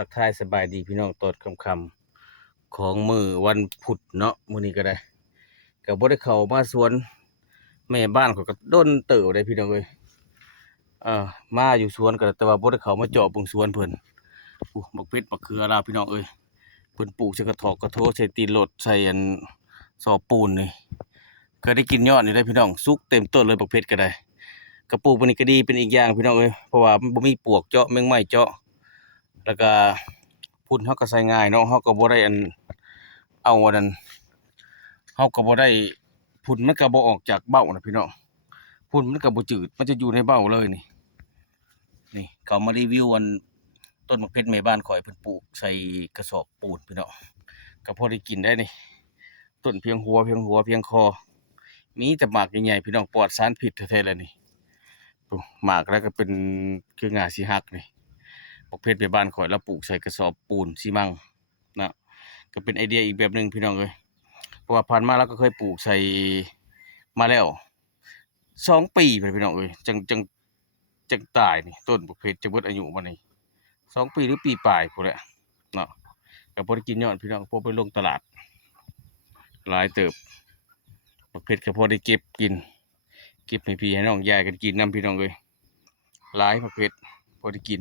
ทักทายสบายดีพี่น้องตอนค่ำๆของมื้อวันพุธเนาะมื้อนี้ก็ได้ก็บ่ได้เข้ามาสวนแม่บ้านเขาก็ดนเติบได้พี่น้องเอ้ยมาอยู่สวนก็แต่ว่าบ่ได้เข้ามาเจาะเบิ่งสวนเพิ่นบักเพชรบักเขือลาวพี่น้องเอ้ยเพิ่นปลูกใส่กระถอกกระโทใส่ตีนรถใส่ซอปูนนี่ก็ได้กินยอดนี่ได้พี่น้องสุกเต็มต้นเลยบักเพชรก็ได้กระปลูกมันนี่ก็ดีเป็นอีกอย่างพี่น้องเอ้ยเพราะว่ามันบ่มีปลวกเจาะแมงไม้เจาะแล้วก็พุ่นเฮาก็ใส่ง่ายเนาะเฮาก็บ่ได้เอาอันนั้นเฮาก็บ่ได้พุ่นมันก็บ่ออกจากเบ้านะพี่น้องพุ่นมันก็บ่จืดมันจะอยู่ในเบ้าเลยนี่เขามารีวิวต้นมะเพชรแม่บ้านข้อยเพิ่นปลูกใส่กระสอบปูนพี่น้องก็พอได้กินได้นี่ต้นเพียงหัวเพียงคอมีแต่หมากใหญ่ๆพี่น้องปลอดสารพิษแท้ๆเลยนี่หมากแล้วก็เป็นคือหญ้าสิหักนี่มะเพชรแม่บ้านข้อยแล้วปลูกใส่กระสอบปูนซีมังนะก็เป็นไอเดียอีกแบบหนึงพี่น้องเอ้ยเพราะว่าผ่านมาเราก็เคยปลูกใส่มาแล้ว2 ปีไปพี่น้องเอ้ยจังตายนี่ต้นมะเพชรจะเบิดอายุมานี่2 ปีหรือปีปลายพู้นแหละเนาะก็บ่ได้กินยอดพี่น้องพอไปลงตลาดหลายเติบมะเพชรก็พอได้เก็บกินเก็บให้พี่ให้น้องยายกันกินนํพี่น้องเอ้ยหลายมะเพชรพอได้กิน